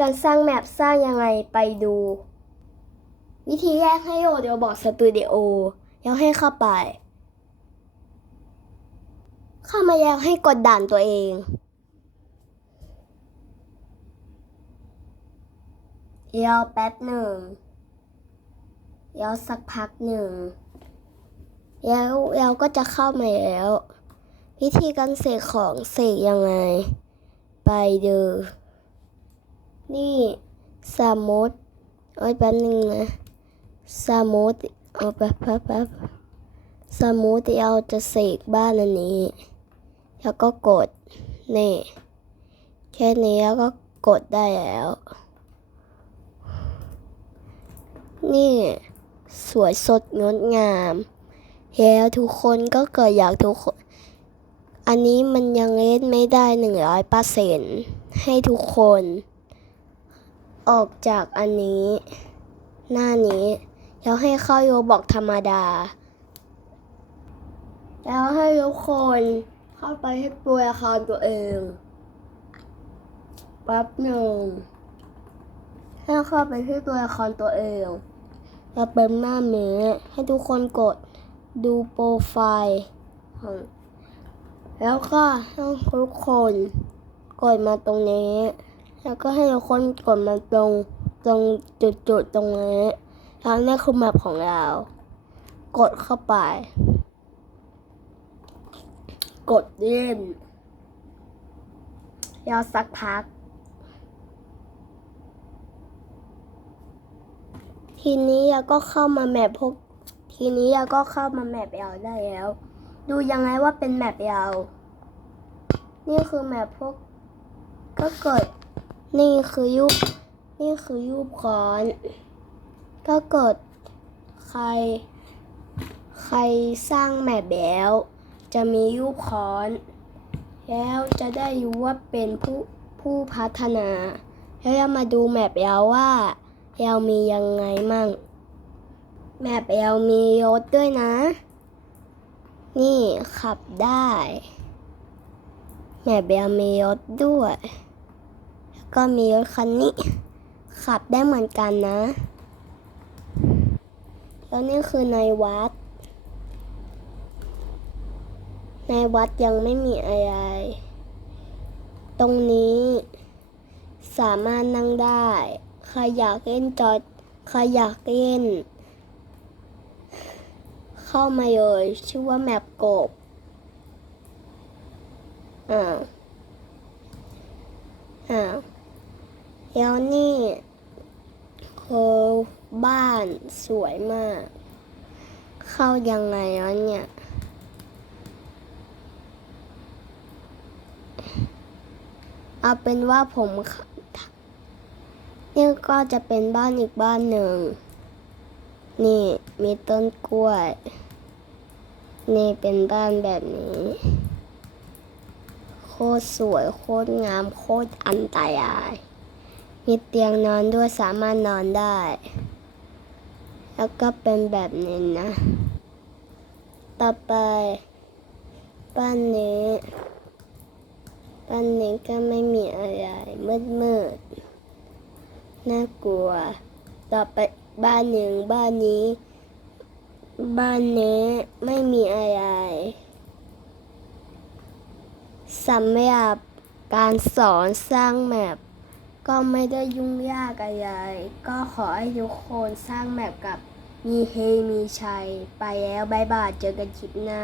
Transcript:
การสร้างแมปสร้างยังไงไปดู วิธีแรกให้โอเดียวบอกสตูดิโอแล้วให้เข้าไป เข้ามาแล้วให้กดด่านตัวเองรอแป๊บหนึ่งแล้วสักพักหนึ่งแล้วเราก็จะเข้ามาแล้ว วิธีการเสกของเสกยังไง ไปดู นี่สมมติโอ้ยแป๊บนึงนะสมมติเอาแป๊บแป๊บแป๊บสมมติเราจะเสกบ้านอันนี้ แล้วก็กด นี่ แค่นี้แล้วก็กดได้แล้ว นี่ สวยสดงดงามแล้วทุกคนก็เกิดอยากทุกคน อันนี้มันยังเล่นไม่ได้หนึ่งร้อยเปอร์เซ็นให้ทุกคน ออกจากอันนี้ หน้านี้ แล้วให้เข้าโยบอกธรรมดา แล้วให้ทุกคนเข้าไปที่ตัวละคารตัวเองแป๊บหนึ่งให้เข้าไปที่ตัวละครตัวเองแล้วเป็นหน้าเมให้ทุกคนกดดูโปรไฟล์ของแล้วก็ให้ทุกคนกดมาตรงนี้ แล้วก็ให้ทุกคนกดมาตรงตรงจุดๆตรงนี้แล้วนี่คือแมปของเรา กดเข้าไป กดเล่นรอสักพัก ทีนี้เราก็เข้ามาแมปพบ ทีนี้เราก็เข้ามาแมปเราได้แล้ว ดูยังไงว่าเป็นแมปเรา นี่คือแมปพวกก็เกิด นี่คือยุบนี่คือยุบคอนก็เกิดใคร ใครสร้างแมปแล้ว จะมียุบคอน แล้วจะได้รู้ว่าเป็นผู้ผู้พัฒนา แล้วมาดูแมปเราว่าเรามียังไงมั่ง แมปเรามีรถด้วยนะ นี่ขับได้ แมปเรามีรถด้วย ก็มีรถคันนี้ ขับได้เหมือนกันนะ แล้วนี่คือในวัด ในวัดยังไม่มีอะไร ตรงนี้สามารถนั่งได้ใครอยากเล่นจอยใครอยากเล่น เข้ามาเลยชื่อว่าแมปกบอ้าวอ้าว แล้วนี่โคบ้านสวยมาก เข้ายังไงวะเนี่ย เอาเป็นว่าผมนี่ก็จะเป็นบ้านอีกบ้านหนึ่ง นี่มีต้นกล้วย นี่เป็นบ้านแบบนี้ โคตรสวยโคตรงามโคตรอันตราย มีเตียงนอนด้วยสามารถนอนได้ แล้วก็เป็นแบบนี้นะ ต่อไปบ้านนี้บ้านนี้ก็ไม่มีอะไรมืดมืดๆน่ากลัว ต่อไปบ้านหนึ่งบ้านนี้ บ้านนี้ไม่มีอะไรสำหรับการสอนสร้างแมป ก็ไม่ได้ยุ่งยากอะไร ก็ขอให้ทุกคนสร้างแมปกับมีเฮมีชัย ไปแล้วบายบายเจอกันคลิปหน้า